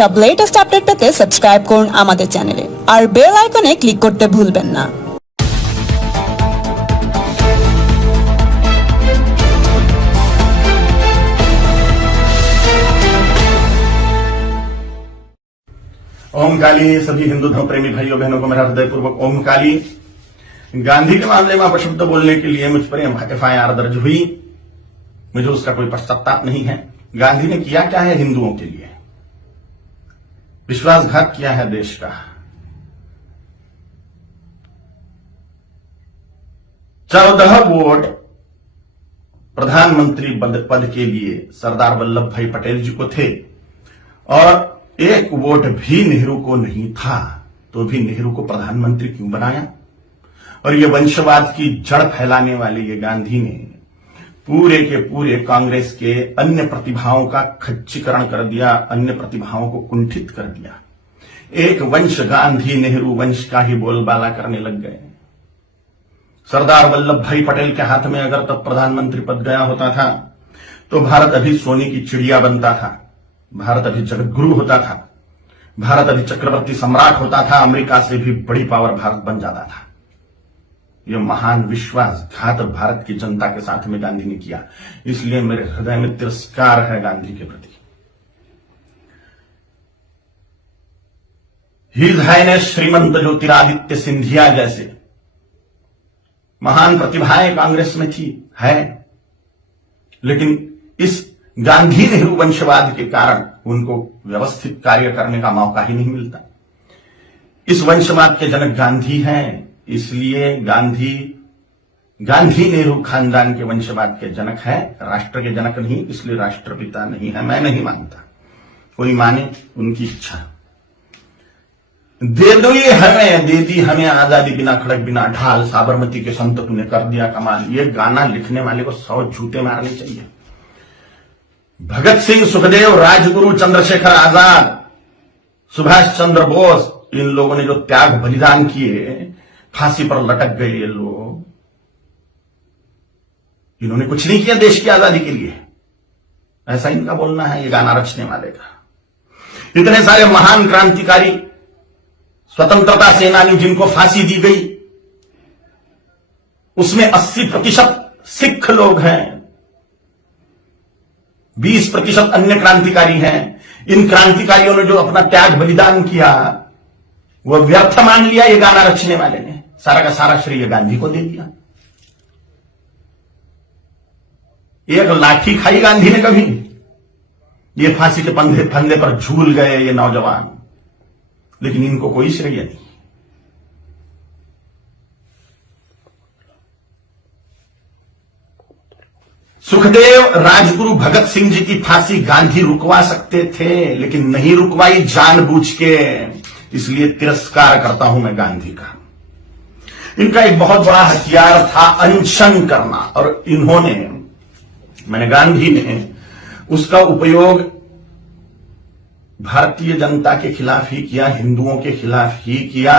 সব latest update পেতে subscribe করুন আমাদের চ্যানেলে আর বেল আইকনে ক্লিক করতে ভুলবেন না। ओम काली। सभी हिंदू धर्म प्रेमी भाइयों बहनों को मेरा हृदयपूर्वक ओम काली। गांधी के मामले में अपशब्द बोलने के लिए मुझ पर एफआईआर दर्ज हुई। मुझे उसका कोई पश्चाताप नहीं है। गांधी ने किया क्या है हिंदुओं के लिए? विश्वासघात किया है देश का। 14 वोट प्रधानमंत्री पद के लिए सरदार वल्लभ भाई पटेल जी को थे और 1 वोट भी नेहरू को नहीं था, तो भी नेहरू को प्रधानमंत्री क्यों बनाया? और ये वंशवाद की जड़ फैलाने वाले ये गांधी ने पूरे के पूरे कांग्रेस के अन्य प्रतिभाओं का खच्चीकरण कर दिया, अन्य प्रतिभाओं को कुंठित कर दिया। एक वंश गांधी नेहरू वंश का ही बोलबाला करने लग गए। सरदार वल्लभ भाई पटेल के हाथ में अगर तब प्रधानमंत्री पद गया होता था तो भारत अभी सोने की चिड़िया बनता था, भारत अभी जगतगुरु होता था, भारत अभी चक्रवर्ती सम्राट होता था, अमेरिका से भी बड़ी पावर भारत बन जाता था। यह महान विश्वासघात भारत की जनता के साथ में गांधी ने किया, इसलिए मेरे हृदय में तिरस्कार है गांधी के प्रति। हिज हाइनेस श्रीमंत ज्योतिरादित्य सिंधिया जैसे महान प्रतिभाएं कांग्रेस में थी, है, लेकिन इस गांधी नेहरू वंशवाद के कारण उनको व्यवस्थित कार्य करने का मौका ही नहीं मिलता। इस वंशवाद के जनक गांधी हैं, इसलिए गांधी नेहरू खानदान के वंशवाद के जनक है, राष्ट्र के जनक नहीं, इसलिए राष्ट्रपिता नहीं है। मैं नहीं मानता, कोई माने उनकी इच्छा। दे दो ये हमें, दे दी हमें आजादी, बिना खड़क बिना ढाल, साबरमती के संत तूने कर दिया कमाल। ये गाना लिखने वाले को 100 जूते मारने चाहिए। भगत सिंह, सुखदेव, राजगुरु, चंद्रशेखर आजाद, सुभाष चंद्र बोस, इन लोगों ने जो त्याग बलिदान किए, फांसी पर लटक गए ये लोग, इन्होंने कुछ नहीं किया देश की आजादी के लिए, ऐसा इनका बोलना है ये गाना रचने वाले का। इतने सारे महान क्रांतिकारी, स्वतंत्रता सेनानी जिनको फांसी दी गई, उसमें 80% सिख लोग हैं, 20% अन्य क्रांतिकारी हैं। इन क्रांतिकारियों ने जो अपना त्याग बलिदान किया वो व्यर्थ मान लिया ये गाना रचने वाले ने, सारा का सारा श्रेय गांधी को दे दिया। एक लाठी खाई गांधी ने कभी? ये फांसी के फंदे पर झूल गए ये नौजवान, लेकिन इनको कोई श्रेय नहीं। सुखदेव, राजगुरु, भगत सिंह जी की फांसी गांधी रुकवा सकते थे, लेकिन नहीं रुकवाई जानबूझ के, इसलिए तिरस्कार करता हूं मैं गांधी का। इनका एक बहुत बड़ा हथियार था अनशन करना, और इन्होंने, गांधी ने उसका उपयोग भारतीय जनता के खिलाफ ही किया, हिंदुओं के खिलाफ ही किया।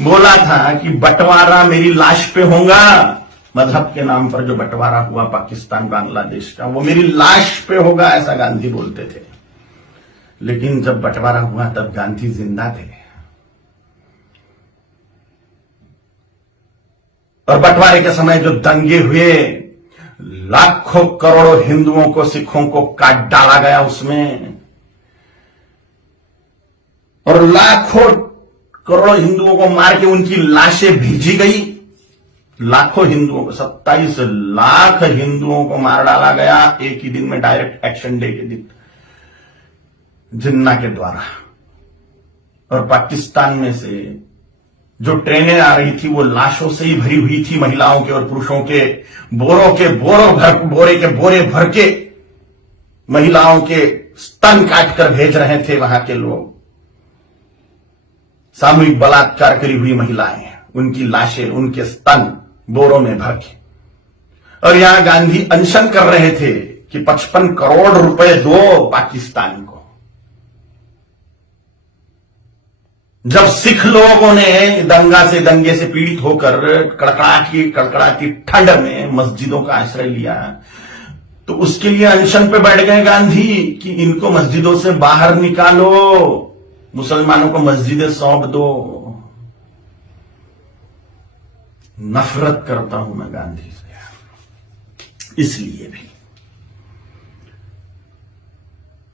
बोला था कि बंटवारा मेरी लाश पे होगा, मजहब के नाम पर जो बंटवारा हुआ पाकिस्तान बांग्लादेश का, वो मेरी लाश पे होगा, ऐसा गांधी बोलते थे। लेकिन जब बंटवारा हुआ तब गांधी जिंदा थे, और बंटवारे के समय जो दंगे हुए, लाखों करोड़ों हिंदुओं को, सिखों को काट डाला गया उसमें, और लाखों करोड़ों हिंदुओं को मार के उनकी लाशें भेजी गई। लाखों हिंदुओं को, 27 लाख हिंदुओं को मार डाला गया एक ही दिन में, डायरेक्ट एक्शन डे के दिन, जिन्ना के द्वारा। और पाकिस्तान में से जो ट्रेनें आ रही थी वो लाशों से ही भरी हुई थी, महिलाओं के और पुरुषों के, बोरे के बोरे भर के महिलाओं के स्तन काट कर भेज रहे थे वहां के लोग। सामूहिक बलात्कार करी हुई महिलाएं, उनकी लाशें, उनके स्तन बोरों में भर के। और यहां गांधी अनशन कर रहे थे कि 55 करोड़ रुपए दो पाकिस्तान को। जब सिख लोगों ने दंगे से पीड़ित होकर कड़कड़ाती ठंड में मस्जिदों का आश्रय लिया, तो उसके लिए अनशन पे बैठ गए गांधी कि इनको मस्जिदों से बाहर निकालो, मुसलमानों को मस्जिदें सौंप दो। नफरत करता हूं मैं गांधी से। इसलिए भी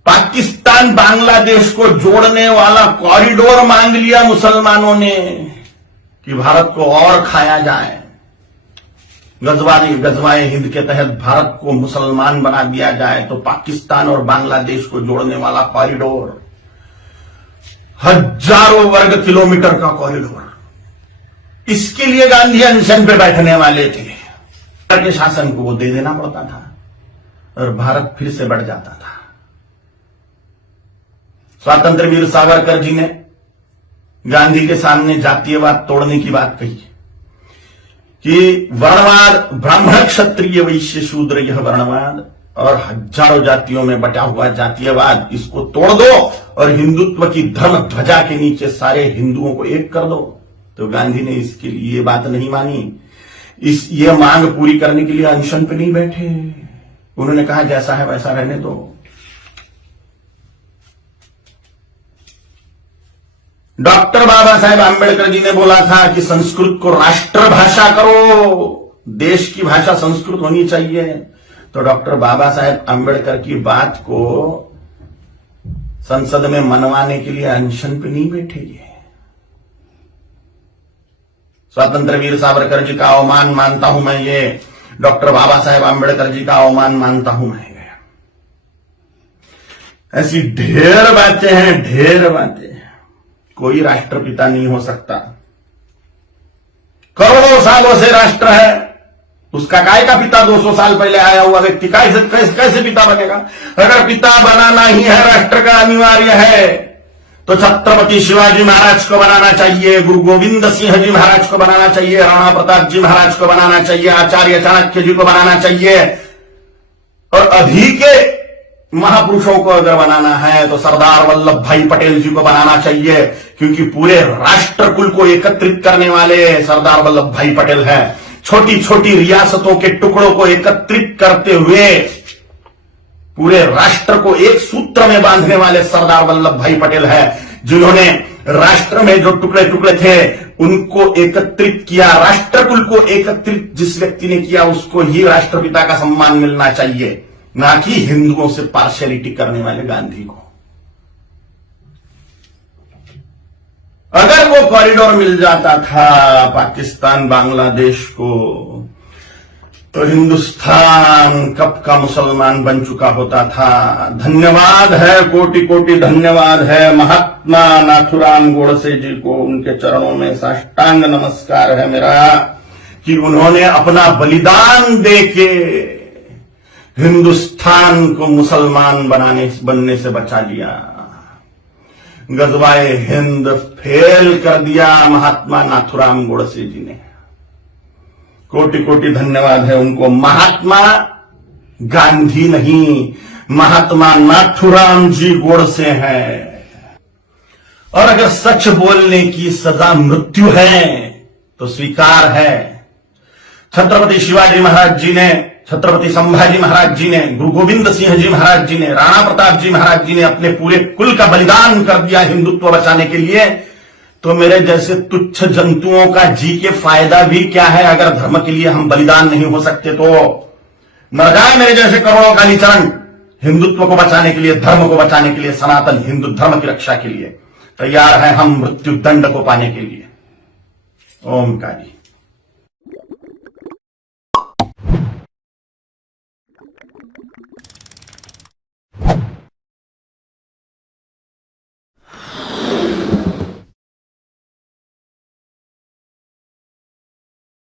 पाकिस्तान बांग्लादेश को जोड़ने वाला कॉरिडोर मांग लिया मुसलमानों ने कि भारत को और खाया जाए। गजवाए हिंद के तहत भारत को मुसलमान बना दिया जाए, तो पाकिस्तान और बांग्लादेश को जोड़ने वाला कॉरिडोर, हजारों वर्ग किलोमीटर का कॉरिडोर, इसके लिए गांधी अनशन पे बैठने वाले थे। के शासन को वो दे देना पड़ता था और भारत फिर से बढ़ जाता था। स्वतंत्र वीर सावरकर जी ने गांधी के सामने जातीयवाद तोड़ने की बात कही कि वर्णवाद, ब्राह्मण क्षत्रिय वैश्य शूद्र, यह वर्णवाद और हजारों जातियों में बटा हुआ जातीयवाद, इसको तोड़ दो और हिंदुत्व की धर्म ध्वजा के नीचे सारे हिंदुओं को एक कर दो। तो गांधी ने इसके लिए ये बात नहीं मानी। ये मांग पूरी करने के लिए अनशन पे नहीं बैठे। उन्होंने कहा जैसा है वैसा रहने दो। डॉक्टर बाबा साहेब आंबेडकर जी ने बोला था कि संस्कृत को राष्ट्रभाषा करो, देश की भाषा संस्कृत होनी चाहिए। तो डॉक्टर बाबा साहेब आंबेडकर की बात को संसद में मनवाने के लिए अनशन पे नहीं बैठे। ये स्वतंत्र वीर सावरकर जी का अवमान मानता हूं मैं, ये डॉक्टर बाबा साहेब आंबेडकर जी का अवमान मानता हूं मैं। ऐसी ढेर बातें हैं, ढेर बातें। कोई राष्ट्रपिता नहीं हो सकता। करोड़ों सालों से राष्ट्र है, उसका काय का पिता 200 साल पहले आया हुआ व्यक्ति कैसे पिता बनेगा? अगर पिता बनाना ही है, राष्ट्र का अनिवार्य है, तो छत्रपति शिवाजी महाराज को बनाना चाहिए, गुरु गोविंद सिंह जी महाराज को बनाना चाहिए, राणा प्रताप जी महाराज को बनाना चाहिए, आचार्य चाणक्य जी को बनाना चाहिए। और अभी के महापुरुषों को अगर बनाना है तो सरदार वल्लभ भाई पटेल जी को बनाना चाहिए, क्योंकि पूरे राष्ट्र कुल को एकत्रित करने वाले सरदार वल्लभ भाई पटेल हैं। छोटी छोटी रियासतों के टुकड़ों को एकत्रित करते हुए पूरे राष्ट्र को एक सूत्र में बांधने वाले सरदार वल्लभ भाई पटेल हैं, जिन्होंने राष्ट्र में जो टुकड़े टुकड़े थे उनको एकत्रित किया। राष्ट्रकुल को एकत्रित जिस व्यक्ति ने किया उसको ही राष्ट्रपिता का सम्मान मिलना चाहिए, ना कि हिंदुओं से पार्शियलिटी करने वाले गांधी को। अगर वो कॉरिडोर मिल जाता था पाकिस्तान बांग्लादेश को, तो हिंदुस्तान कब का मुसलमान बन चुका होता था। धन्यवाद है, कोटि कोटि धन्यवाद है महात्मा नाथुराम गोडसे जी को, उनके चरणों में साष्टांग नमस्कार है मेरा कि उन्होंने अपना बलिदान देके हिंदुस्तान को मुसलमान बनने से बचा लिया। गजवाए हिंद फेल कर दिया महात्मा नाथुराम गोडसे जी ने। कोटि कोटि धन्यवाद है उनको। महात्मा गांधी नहीं, महात्मा नाथुराम जी गोडसे हैं। और अगर सच बोलने की सजा मृत्यु है तो स्वीकार है। छत्रपति शिवाजी महाराज जी ने, छत्रपति संभाजी महाराज जी ने, गुरु गोविंद सिंह जी महाराज जी ने, राणा प्रताप जी महाराज जी ने अपने पूरे कुल का बलिदान कर दिया हिंदुत्व बचाने के लिए। तो मेरे जैसे तुच्छ जंतुओं का जी के फायदा भी क्या है? अगर धर्म के लिए हम बलिदान नहीं हो सकते तो मर जाए मेरे जैसे करोड़ों कालीचरण हिंदुत्व को बचाने के लिए, धर्म को बचाने के लिए, सनातन हिंदू धर्म की रक्षा के लिए तैयार है हम मृत्यु दंड को पाने के लिए। ओम काली।